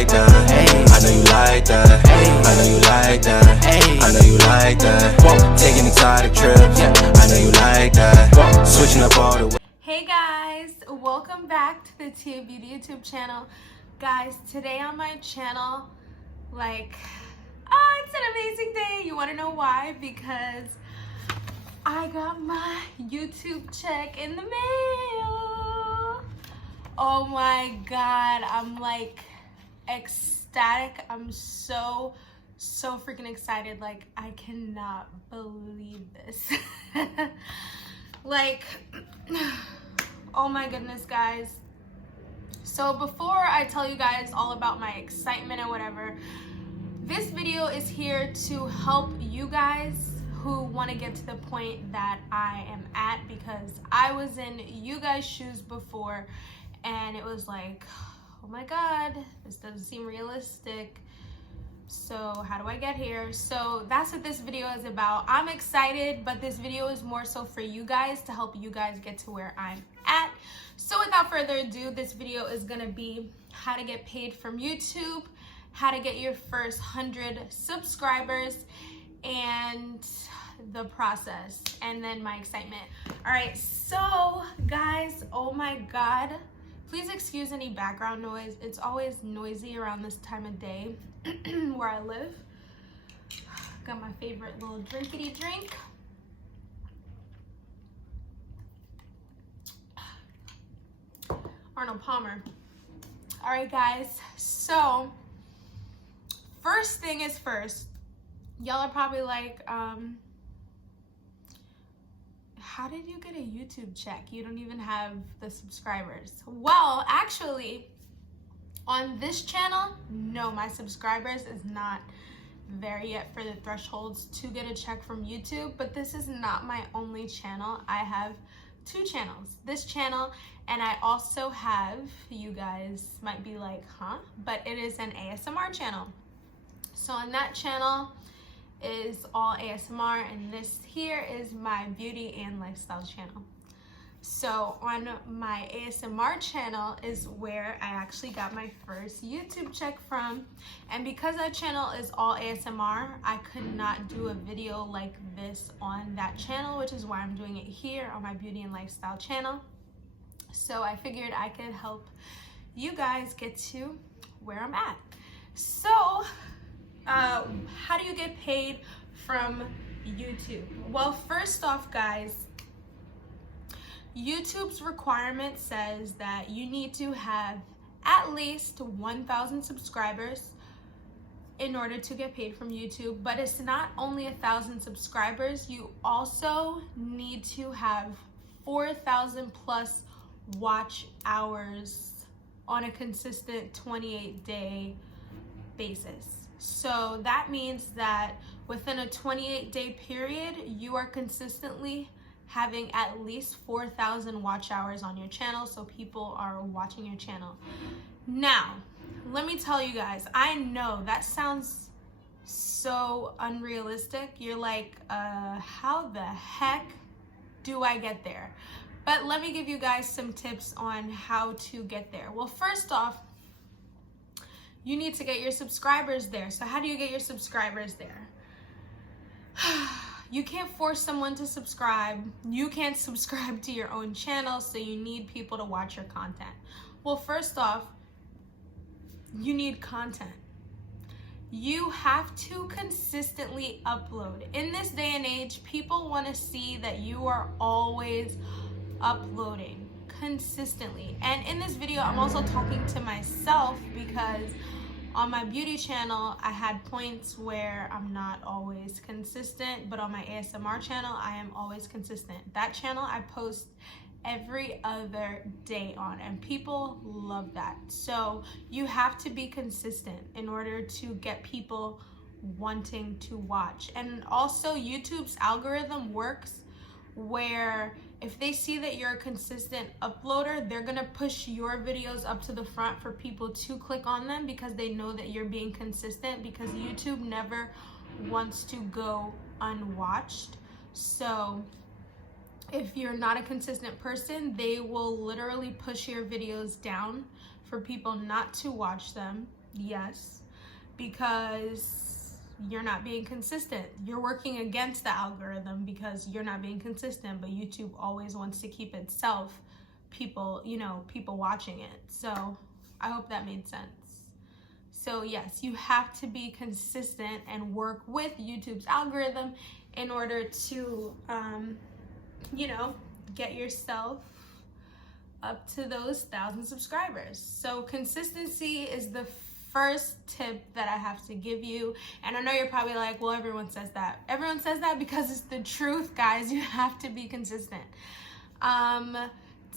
like that. Hey, I know you like that. Hey, I know you like that. Hey, I know you like that. Whoa, taking exotic trips. Yeah, I know you like that. Whoa, switching up all the way. Hey guys, welcome back to the Tia Beauty YouTube channel. Guys, today on my channel, it's an amazing day. You want to know why? Because I got my YouTube check in the mail. Oh my god, I'm like ecstatic. I'm so freaking excited. Like, I cannot believe this. Oh my goodness, guys. So before I tell you guys all about my excitement and whatever, this video is here to help you guys who want to get to the point that I am at, because I was in you guys' shoes before and it was like, oh my god, this doesn't seem realistic. So how do I get here? So that's what this video is about. I'm excited, but this video is more so for you guys, to help you guys get to where I'm at. So without further ado, this video is gonna be how to get paid from YouTube, how to get your first 100 subscribers, and the process, and then my excitement. All right, so guys, oh my god, please excuse any background noise. It's always noisy around this time of day where I live. Got my favorite little drinkity drink. Arnold Palmer. All right, guys, so first thing is first. Y'all are probably like, how did you get a YouTube check? You don't even have the subscribers. Well, actually, on this channel, no, my subscribers is not there yet for the thresholds to get a check from YouTube, but this is not my only channel. I have two channels, this channel, and I also have, you guys might be like, huh? But it is an ASMR channel. So on that channel is all ASMR, and this here is my beauty and lifestyle channel. So on my ASMR channel is where I actually got my first YouTube check from, and because that channel is all ASMR, I could not do a video like this on that channel, which is why I'm doing it here on my beauty and lifestyle channel. So I figured I could help you guys get to where I'm at. So how do you get paid from YouTube? Well, first off, guys, YouTube's requirement says that you need to have at least 1,000 subscribers in order to get paid from YouTube. But it's not only 1,000 subscribers, you also need to have 4,000 plus watch hours on a consistent 28-day basis. So that means that within a 28-day period, you are consistently having at least 4,000 watch hours on your channel, so people are watching your channel. Now, let me tell you guys, I know that sounds so unrealistic. You're like, how the heck do I get there? But let me give you guys some tips on how to get there. Well, first off, you need to get your subscribers there. So how do you get your subscribers there? You can't force someone to subscribe. You can't subscribe to your own channel, so you need people to watch your content. Well, first off, you need content. You have to consistently upload. In this day and age, people want to see that you are always uploading consistently. And in this video, I'm also talking to myself, because on my beauty channel, I had points where I'm not always consistent, but on my ASMR channel, I am always consistent. That channel I post every other day on, and people love that. So you have to be consistent in order to get people wanting to watch. And also, YouTube's algorithm works where if they see that you're a consistent uploader, they're gonna push your videos up to the front for people to click on them, because they know that you're being consistent, because YouTube never wants to go unwatched. So if you're not a consistent person, they will literally push your videos down for people not to watch them. Yes, because you're not being consistent. You're working against the algorithm because you're not being consistent, but YouTube always wants to keep itself people watching it. So I hope that made sense. So yes, you have to be consistent and work with YouTube's algorithm in order to get yourself up to those 1,000 subscribers. So consistency is the first tip that I have to give you. And I know you're probably like, well, everyone says that. Everyone says that because it's the truth, guys. You have to be consistent.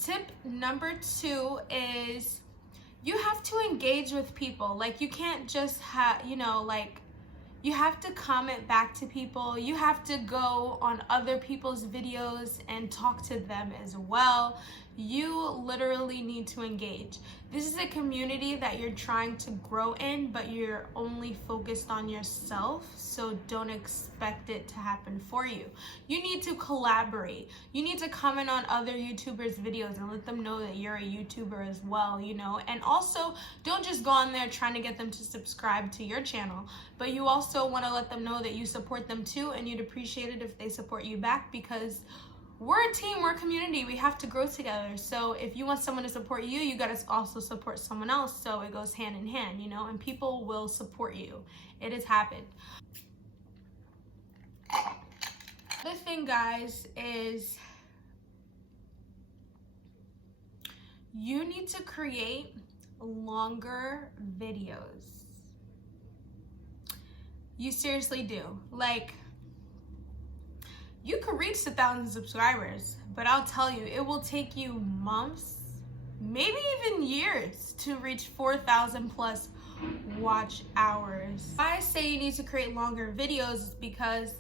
Tip number 2 is you have to engage with people. Like, you can't just you have to comment back to people. You have to go on other people's videos and talk to them as well. You literally need to engage. This is a community that you're trying to grow in, but you're only focused on yourself, so don't expect it to happen for you. You need to collaborate. You need to comment on other YouTubers' videos and let them know that you're a YouTuber as well, And also, don't just go on there trying to get them to subscribe to your channel, but you also want to let them know that you support them too, and you'd appreciate it if they support you back, because we're a team, we're a community, we have to grow together. So if you want someone to support you, you gotta also support someone else, so it goes hand in hand, and people will support you. It has happened. The thing, guys, is you need to create longer videos. You seriously do. Like, you could reach 1,000 subscribers, but I'll tell you, it will take you months, maybe even years, to reach 4,000 plus watch hours. I say you need to create longer videos is because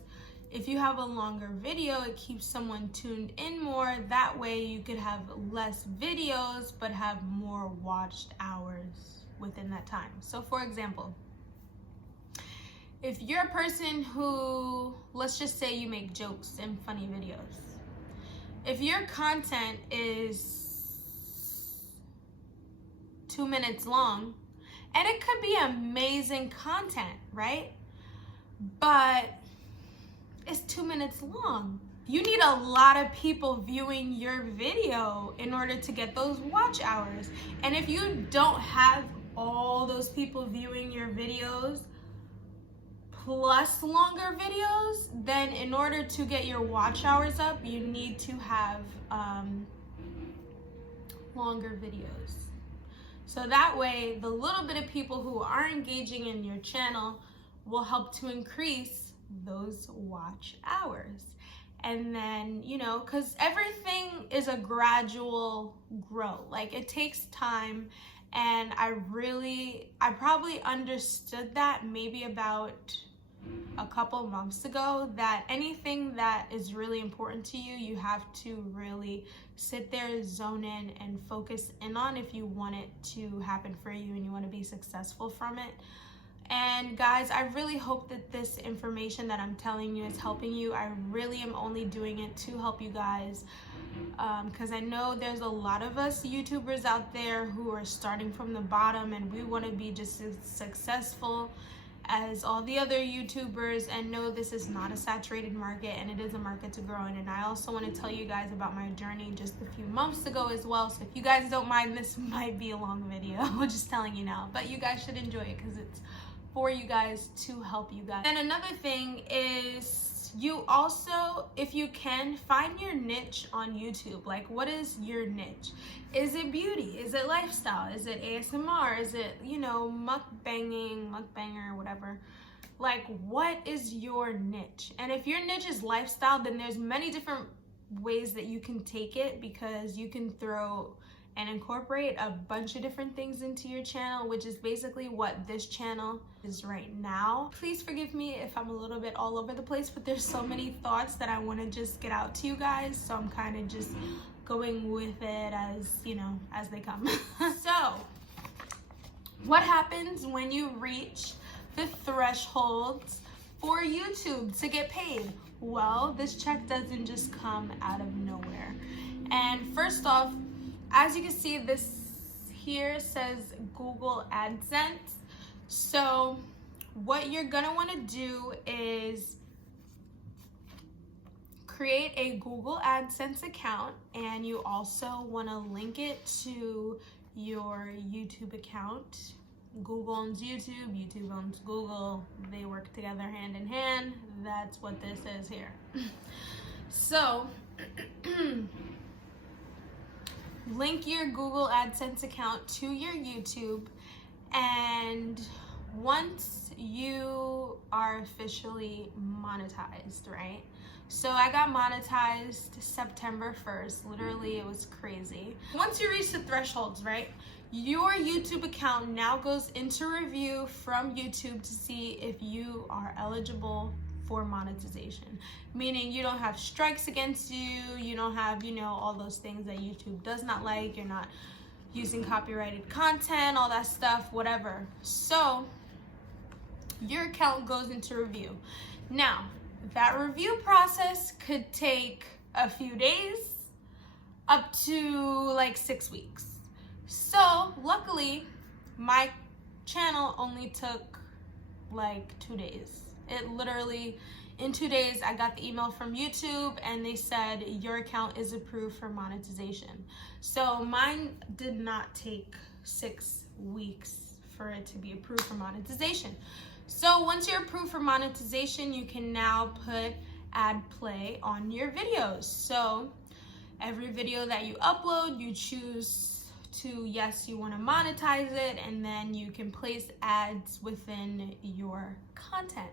if you have a longer video, it keeps someone tuned in more. That way you could have less videos, but have more watched hours within that time. So for example, if you're a person who, let's just say you make jokes and funny videos. If your content is 2 minutes long, and it could be amazing content, right? But it's 2 minutes long. You need a lot of people viewing your video in order to get those watch hours. And if you don't have all those people viewing your videos, plus longer videos, then in order to get your watch hours up, you need to have longer videos. So that way, the little bit of people who are engaging in your channel will help to increase those watch hours. And then, because everything is a gradual growth. Like, it takes time. And I probably understood that maybe about a couple months ago, that anything that is really important to you, you have to really sit there, zone in, and focus in on if you want it to happen for you and you want to be successful from it. And guys, I really hope that this information that I'm telling you is helping you. I really am only doing it to help you guys, because I know there's a lot of us YouTubers out there who are starting from the bottom, and we want to be just as successful as all the other YouTubers, and know this is not a saturated market, and it is a market to grow in. And I also want to tell you guys about my journey just a few months ago as well. So if you guys don't mind, this might be a long video. I'm just telling you now, but you guys should enjoy it because it's for you guys, to help you guys. And another thing is, you also, if you can, find your niche on YouTube. Like, what is your niche? Is it beauty? Is it lifestyle? Is it ASMR? Is it, mukbanger, whatever? Like, what is your niche? And if your niche is lifestyle, then there's many different ways that you can take it, because you can throw and incorporate a bunch of different things into your channel, which is basically what this channel is right now. Please forgive me if I'm a little bit all over the place, but there's so many thoughts that I want to just get out to you guys, so I'm kind of just going with it as, as they come. So, what happens when you reach the thresholds for YouTube to get paid? Well, this check doesn't just come out of nowhere. And first off, as you can see, this here says Google AdSense. So what you're gonna want to do is create a Google AdSense account, and you also want to link it to your YouTube account. Google owns YouTube, YouTube owns Google. They work together hand in hand. That's what this is here. So link your Google AdSense account to your YouTube, and once you are officially monetized, right? So I got monetized September 1st. Literally, it was crazy. Once you reach the thresholds, right, your YouTube account now goes into review from YouTube to see if you are eligible for monetization. Meaning you don't have strikes against you, you don't have, all those things that YouTube does not like, you're not using copyrighted content, all that stuff, whatever. So your account goes into review. Now, that review process could take a few days up to like 6 weeks. So luckily, my channel only took like 2 days. It literally, in 2 days, I got the email from YouTube and they said your account is approved for monetization. So mine did not take 6 weeks for it to be approved for monetization. So once you're approved for monetization, you can now put ad play on your videos. So every video that you upload, you choose to, yes, you want to monetize it, and then you can place ads within your content.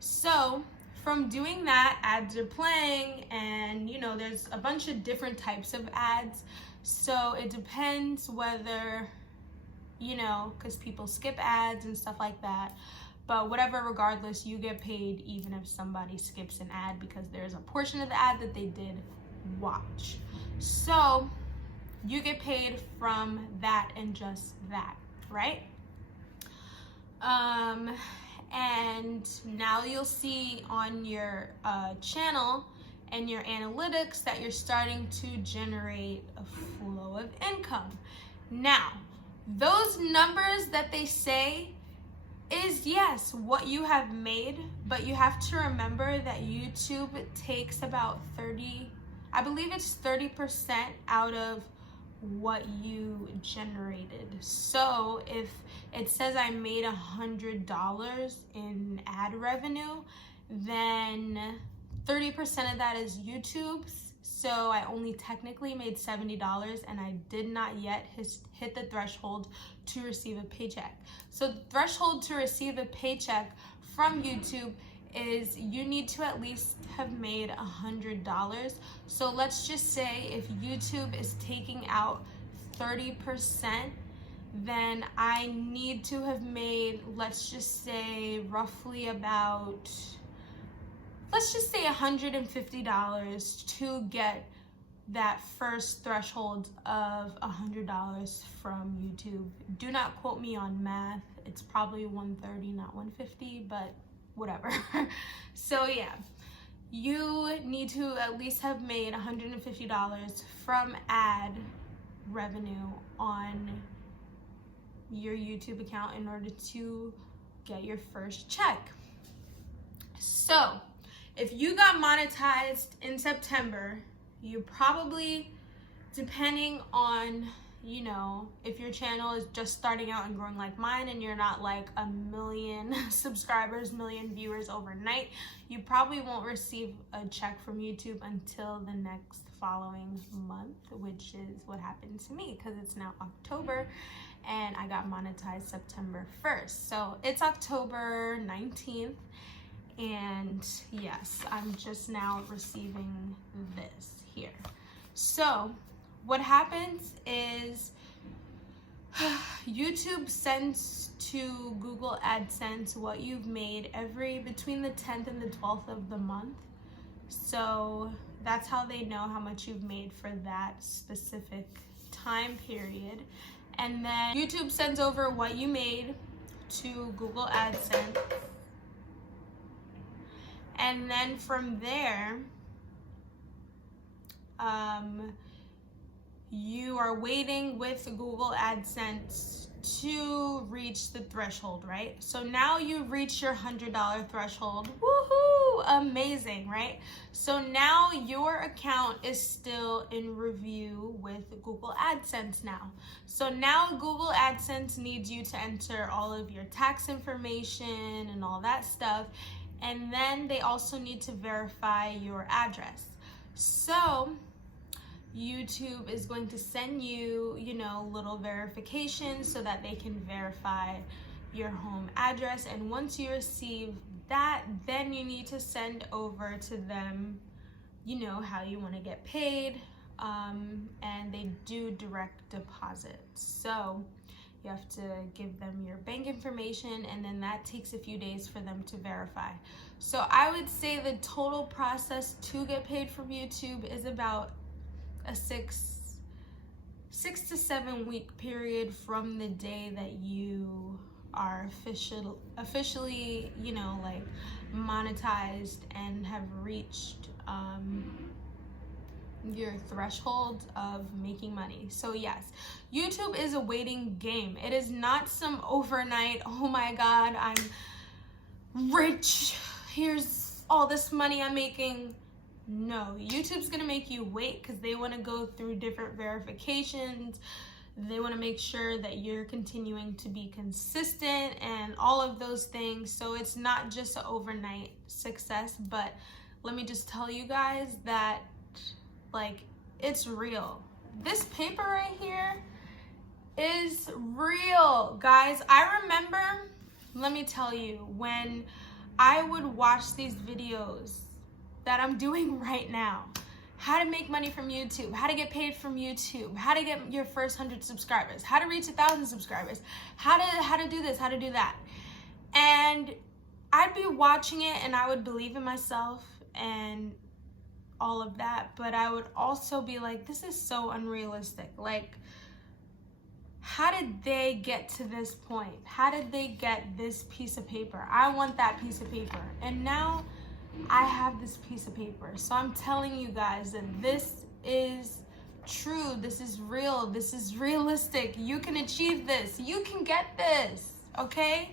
So from doing that, ads are playing, and there's a bunch of different types of ads. So it depends whether, because people skip ads and stuff like that. But whatever, regardless, you get paid even if somebody skips an ad, because there's a portion of the ad that they did watch. So you get paid from that and just that, right? And now you'll see on your channel and your analytics that you're starting to generate a flow of income. Now, those numbers that they say is, yes, what you have made, but you have to remember that YouTube takes about 30% out of what you generated. So if it says I made $100 in ad revenue, then 30% of that is YouTube's. So I only technically made $70, and I did not yet hit the threshold to receive a paycheck. So the threshold to receive a paycheck from YouTube is you need to at least have made $100. So let's just say if YouTube is taking out 30%, then I need to have made, let's just say roughly about, let's just say $150 to get that first threshold of $100 from YouTube. Do not quote me on math. It's probably 130, not 150, but whatever. So yeah, you need to at least have made $150 from ad revenue on your YouTube account in order to get your first check. So if you got monetized in September, you probably, depending on, if your channel is just starting out and growing like mine and you're not like 1 million subscribers, 1 million viewers overnight, you probably won't receive a check from YouTube until the next following month, which is what happened to me, because it's now October and I got monetized September 1st. So it's October 19th. And yes, I'm just now receiving this here. So what happens is YouTube sends to Google AdSense what you've made between the 10th and the 12th of the month. So that's how they know how much you've made for that specific time period. And then YouTube sends over what you made to Google AdSense. And then from there, you are waiting with Google AdSense to reach the threshold, right? So now you reach your $100 threshold. Woohoo! Amazing, right? So now your account is still in review with Google AdSense now. So now Google AdSense needs you to enter all of your tax information and all that stuff. And then they also need to verify your address. So YouTube is going to send you, little verifications so that they can verify your home address. And once you receive that, then you need to send over to them, how you want to get paid. And they do direct deposit. So you have to give them your bank information, and then that takes a few days for them to verify. So I would say the total process to get paid from YouTube is about a 6 to 7 week period from the day that you are officially, monetized and have reached your threshold of making money. So yes, YouTube is a waiting game. It is not some overnight, oh my God, I'm rich, here's all this money I'm making. No, YouTube's gonna make you wait because they want to go through different verifications. They want to make sure that you're continuing to be consistent and all of those things. So it's not just an overnight success, but let me just tell you guys that it's real. This paper right here is real, guys. I remember, let me tell you, when I would watch these videos that I'm doing right now, how to make money from YouTube, how to get paid from YouTube, how to get your first 100 subscribers, how to reach 1,000 subscribers, how to do this, how to do that. And I'd be watching it and I would believe in myself and all of that, but I would also be like, this is so unrealistic. How did they get to this point? How did they get this piece of paper? I want that piece of paper. And now I have this piece of paper. So I'm telling you guys that this is true. This is real. This is realistic. You can achieve this. You can get this. Okay?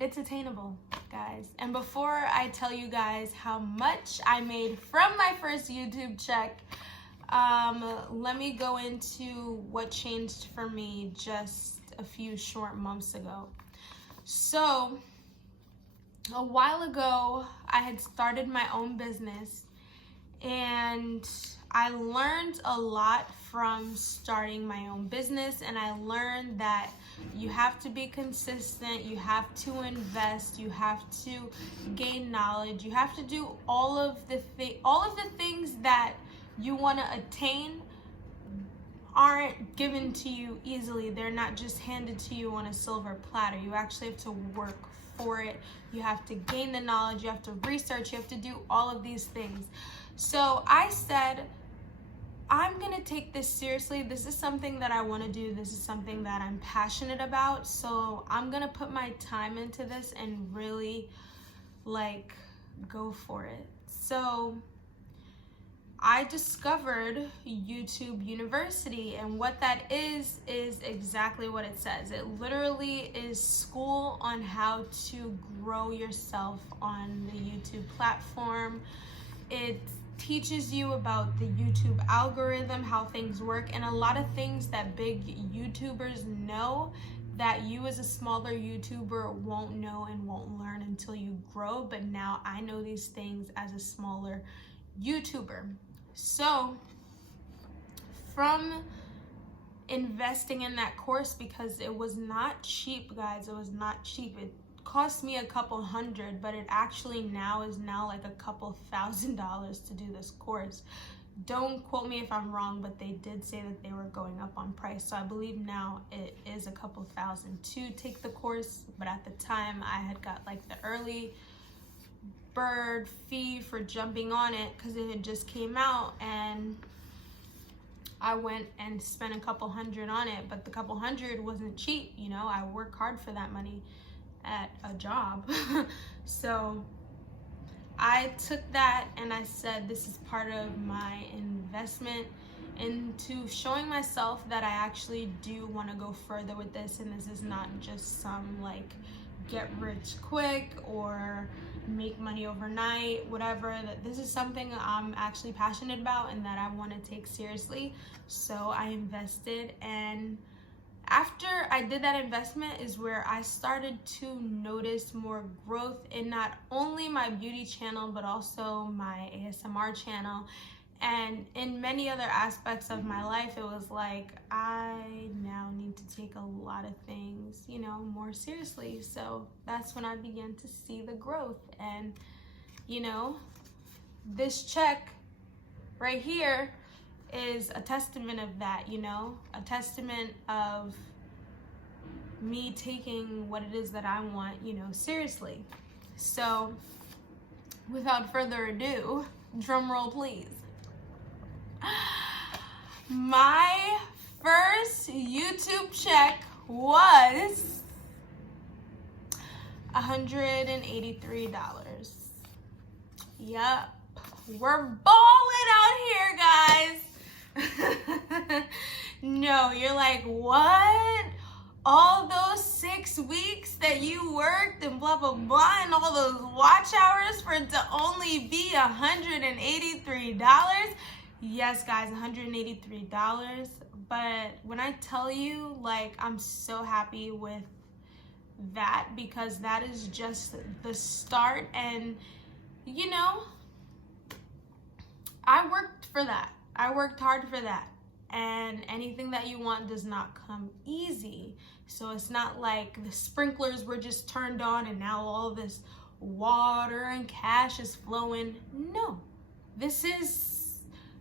It's attainable, guys. And before I tell you guys how much I made from my first YouTube check, let me go into what changed for me just a few short months ago. So a while ago, I had started my own business, and I learned a lot from starting my own business, and I learned that you have to be consistent, you have to invest, you have to gain knowledge, you have to do all of the things that you want to attain aren't given to you easily. They're not just handed to you on a silver platter. You actually have to work for it. You have to gain the knowledge, you have to research, you have to do all of these things. So I said, I'm gonna take this seriously. This is something that I want to do. This is something that I'm passionate about. So I'm gonna put my time into this and really go for it. So I discovered YouTube University, and what that is exactly what it says. It literally is school on how to grow yourself on the YouTube platform. It teaches you about the YouTube algorithm, how things work, and a lot of things that big YouTubers know that you as a smaller YouTuber won't know and won't learn until you grow. But now I know these things as a smaller YouTuber. So from investing in that course, because it was not cheap, guys, it was not cheap. It cost me a couple $100, but it actually now is like a couple $1,000s to do this course. Don't quote me if I'm wrong, but they did say that they were going up on price. So I believe now it is a couple $1,000 to take the course. But at the time I had got the early bird fee for jumping on it because it had just came out, and I went and spent a couple $100 on it. But the couple $100 wasn't cheap. I work hard for that money at a job. So I took that and I said, this is part of my investment into showing myself that I actually do want to go further with this, and this is not just some like get rich quick or make money overnight, whatever. That this is something I'm actually passionate about and that I want to take seriously. So I invested, and after I did that investment is where I started to notice more growth in not only my beauty channel but also my ASMR channel, and in many other aspects of my life. It was like I now need to take a lot of things, you know, more seriously. So that's when I began to see the growth. And you know, this check right here is a testament of that, you know, a testament of me taking what it is that I want, you know, seriously. So without further ado, drum roll please. My first YouTube check was $183. Yep, we're balling out here, guys. No, you're like, what? All those 6 weeks that you worked and blah, blah, blah, and all those watch hours for it to only be $183? Yes, guys, $183. But when I tell you, like, I'm so happy with that, because that is just the start. And, you know, I worked for that. I worked hard for that. And anything that you want does not come easy. So it's not like the sprinklers were just turned on and now all this water and cash is flowing. No, this is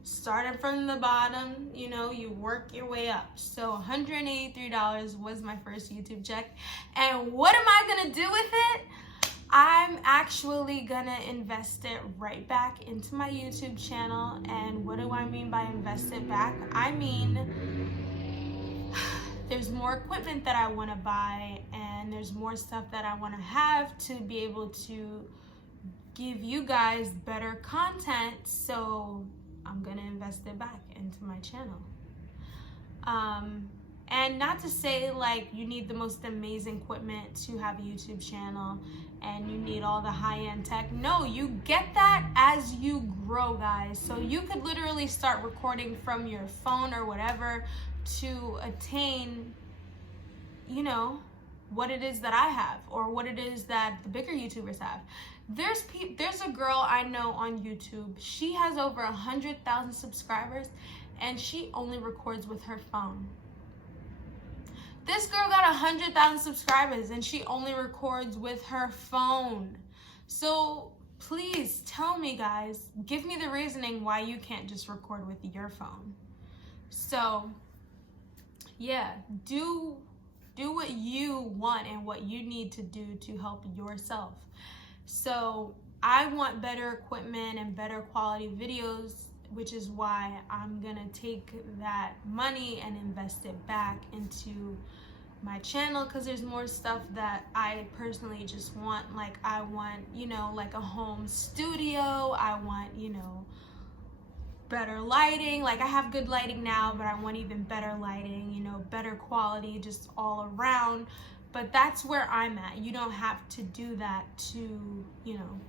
started from the bottom, you know, you work your way up. So $183 was my first YouTube check. And what am I gonna do with it? I'm actually gonna invest it right back into my YouTube channel. And what do I mean by invest it back? I mean, there's more equipment that I wanna buy, and there's more stuff that I wanna have to be able to give you guys better content. So I'm gonna invest it back into my channel. And not to say like you need the most amazing equipment to have a YouTube channel and you need all the high-end tech. No, you get that as you grow, guys. So you could literally start recording from your phone or whatever to attain, you know, what it is that I have or what it is that the bigger YouTubers have. There's a girl I know on YouTube. She has over 100,000 subscribers and she only records with her phone. This girl got 100,000 subscribers and she only records with her phone. So please tell me, guys, give me the reasoning why you can't just record with your phone. So yeah, do what you want and what you need to do to help yourself. So I want better equipment and better quality videos, which is why I'm gonna take that money and invest it back into my channel, because there's more stuff that I personally just want. Like I want, you know, like a home studio. I want, you know, better lighting. Like I have good lighting now, but I want even better lighting, you know, better quality just all around. But that's where I'm at. You don't have to do that to, you know,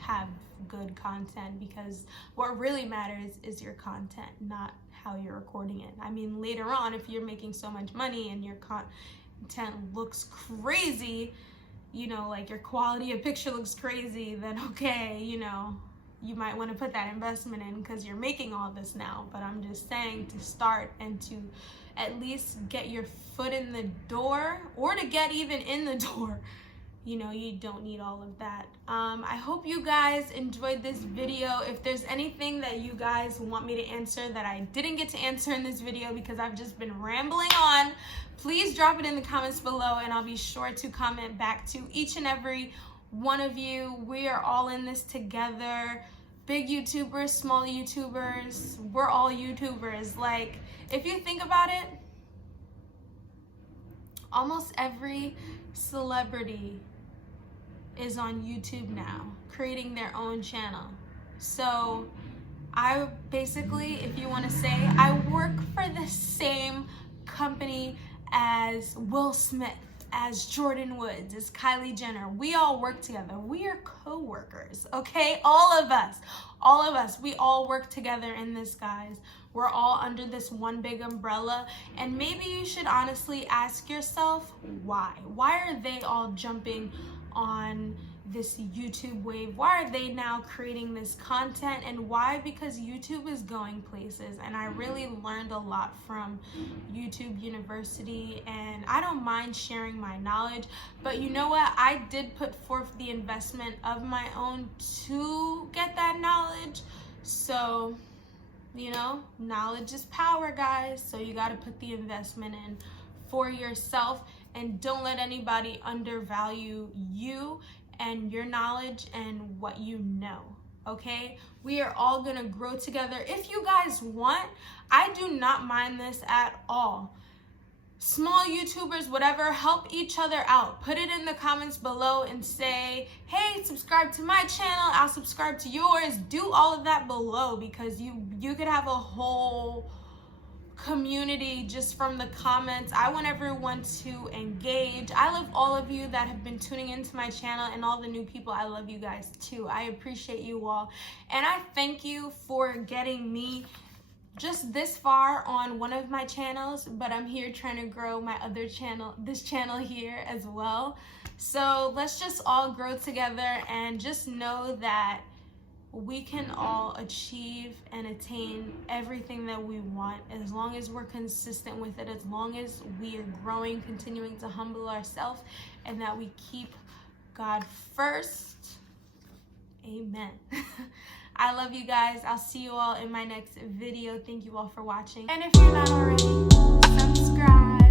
have good content, because what really matters is your content, not how you're recording it. I mean, later on, if you're making so much money and your content looks crazy, you know, like your quality of picture looks crazy, then okay, you know, you might want to put that investment in because you're making all this now. But I'm just saying, to start and to at least get your foot in the door, or to get even in the door, you know, you don't need all of that. I hope you guys enjoyed this video. If there's anything that you guys want me to answer that I didn't get to answer in this video because I've just been rambling on, please drop it in the comments below and I'll be sure to comment back to each and every one of you. We are all in this together. Big YouTubers, small YouTubers, we're all YouTubers. Like, if you think about it, almost every celebrity is on YouTube now, creating their own channel. So I basically, if you want to say, I work for the same company as Will Smith, as Jordan Woods, as Kylie Jenner. We all work together. We are co-workers, okay? All of us, we all work together in this, guys. We're all under this one big umbrella, and maybe you should honestly ask yourself, why? Why are they all jumping on this YouTube wave? Why are they now creating this content? And why? Because YouTube is going places, and I really learned a lot from YouTube University, and I don't mind sharing my knowledge. But you know what? I did put forth the investment of my own to get that knowledge. So, you know, knowledge is power, guys. So you got to put the investment in for yourself, and don't let anybody undervalue you and your knowledge and what you know, okay? We are all gonna grow together. If you guys want, I do not mind this at all. Small YouTubers, whatever, help each other out. Put it in the comments below and say, hey, subscribe to my channel, I'll subscribe to yours. Do all of that below, because you could have a whole community just from the comments. I want everyone to engage. I love all of you that have been tuning into my channel, and all the new people. I love you guys too. I appreciate you all, and I thank you for getting me just this far on one of my channels, but I'm here trying to grow my other channel, this channel here as well. So let's just all grow together, and just know that we can all achieve and attain everything that we want as long as we're consistent with it, as long as we are growing, continuing to humble ourselves, and that we keep God first. Amen. I love you guys. I'll see you all in my next video. Thank you all for watching. And if you're not already, subscribe.